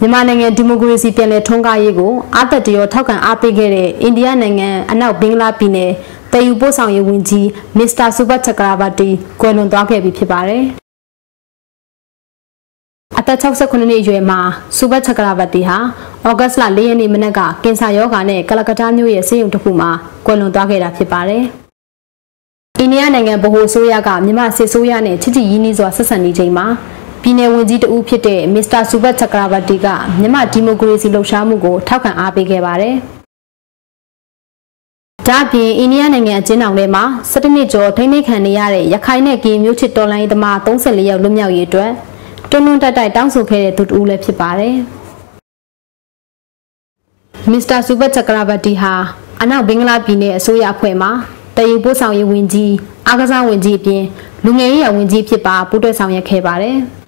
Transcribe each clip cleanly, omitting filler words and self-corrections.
မြန်မာနိုင်ငံဒီမိုကရေစီပြန်လည်ထွန်းကားရေးကိုအားသက်တရောထောက်ခံအားပေးခဲ့တဲ့အိန္ဒိယနိုင်ငံအနောက်ဘင်္ဂလားပြည်နယ်တည်ယူပို့ဆောင်ရေးဝန်ကြီးမစ္စတာဆူဘတ်ချက်ကရာဗာတီကွယ်လွန်သွားခဲ့ပြီဖြစ်ပါတယ်။အသက်68နှစ်အရွယ်မှာဆူဘတ်ချက်ကရာဗာတီဟာဩဂတ်စ်လ4ရက်နေ့မနက်ကကင်ဆာရောဂါနဲ့ကလကတ္တာမြို့ရဲ့ဆေးရုံတစ်ခုမှာကွယ်လွန်သွားခဲ့တာဖြစ်ပါတယ်။အိန္ဒိယနိုင်ငံဗဟိုအစိုးရကမြန်မာစစ်အစိုးရနဲ့ချစ်ကြည်ရင်းနှီးစွာဆက်ဆံနေချိန်မှာပြည်내ဝန်ကြီးတဦးဖြစ်တဲ့မစ္စတာဆူဘတ်ချက်ကရာဗာတီကမြန်မာဒီမိုကရေစီလှုပ်ရှားမှုကိုထောက်ခံအားပေးခဲ့ပါတယ်။ဒါ့အပြင်အိန္ဒိယနိုင်ငံအကျဉ်းထောင်ထဲမှာ17နှစ်ကျော်ထိန်းသိမ်းခံနေရတဲ့ရခိုင်နဲ့ကရင်မျိုးချစ်တော်လှန်ရေးသမား34ယောက်လွတ်မြောက်ရေးအတွက်တွန်းတွန်းတိုက်တိုက်တောင်းဆိုခဲ့တဲ့သူတဦးလည်းဖြစ်ပါတယ်။မစ္စတာဆူဘတ်ချက်ကရာဗာတီဟာအနောက်ဘင်္ဂလားပြည်နယ်အစိုးရအဖွဲ့မှာတည်ယူပို့ဆောင်ရေးဝန်ကြီးအားကစားဝန်ကြီးအပြင်လူငယ်ရေးဝန်ကြီးဖြစ်ပါပူးတွဲဆောင်ရွက်ခဲ့ပါတယ်။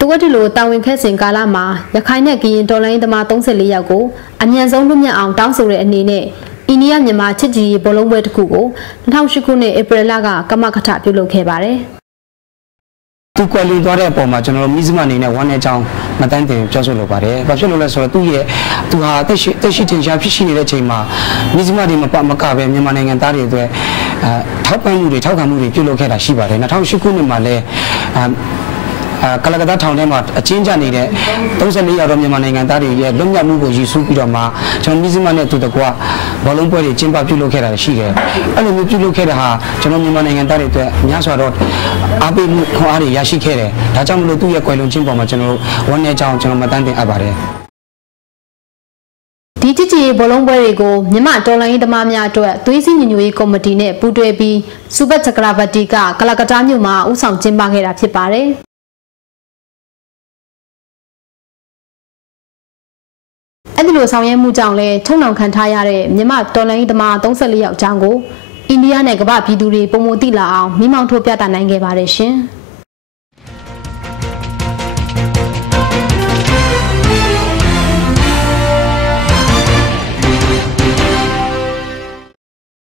သူကဒီလိုတာဝန်ခက်စဉ်ကာလမှာရခိုင်နဲ့ကရင်တော်လှန်ရေးသမား34ယောက်ကိုအမြန်ဆုံးလွတ်မြောက်အောင်တောင်းဆိုတဲ့အနေနဲ့အိန္ဒိယမြန်မာချစ်ကြည်ရေးဘောလုံးပွဲတစ်ခုကို2008ခုနှစ်ဧပြီလကကမကထပြုလုပ်ခဲ့ပါတယ်။သူကွယ်လွန်သွားတဲ့အပေါ်မှာကျွန်တော်တို့မိစမအနေနဲ့ဝမ်းနည်းကြောင်းမတန်းတင်ပြောဆိုလိုပါတယ်။ဘာဖြစ်လို့လဲဆိုတော့သူဟာတက်ရှိတင်ရှားဖြစ်ရှိနေတဲ့အချိန်မှာမိစမတွေမကပဲမြန်မာနိုင်ငံသားတွေအတွက်ထောက်ခံမှုတွေပြုလုပ်ခဲ့တာရှိပါတယ်။2008ခုနှစ်မှာလည်းကလကတ္တာထောင်ထဲမှာအချင်းချနေတဲ့34ရောက်တော့မြန်မာနိုင်ငံသားတွေရဲ့လွတ်မြောက်မှုကိုရည်စူးပြီးတော့မှကျွန်တော်မိစမနဲ့သူတကွဘောလုံးပွဲတွေကျင်းပပြုလုပ်ခဲ့တာရှိတယ်။အဲ့လိုမျိုးပြုလုပ်ခဲ့တာဟာကျွန်တော်မြန်မာနိုင်ငံသားတွေအတွက်များစွာတော့အားပေးမှုခွန်အားတွေရရှိခဲ့တယ်။ဒါကြောင့်မလို့သူ့ရဲ့ကွယ်လွန်ခြင်းပေါ်မှာကျွန်တော်ဝမ်းနည်းကြောင်းကျွန်တော်မတန်းတင်အပ်ပါတယ်။ဒီချစ်ကြည်ရေးဘောလုံးပွဲတွေကိုမြန်မာတော်လှန်ရေးသမားများအတွက်သွေးစည်းညီညွတ်ရေးကော်မတီနဲ့ပူးတွဲပြီးဆူဘတ်ချက်ကရာဗာတီကကလကတ္တာမြို့မှာဦးဆောင်ကျင်းပခဲ့တာဖြစ်ပါတယ်။အဲ့ဒီလိုဆောင်ရွက်မှုကြောင့်လဲထုံနှောင်ခံထားရတဲ့မြန်မာတော်လှန်ရေးသမား34ယောက်အကြောင်းကိုအိန္ဒိယနဲ့ကမ္ဘာပြည်သူတွေပုံမသိလာအောင်မိမောင်းထုတ်ပြသနိုင်ခဲ့ပါတယ်ရှင်။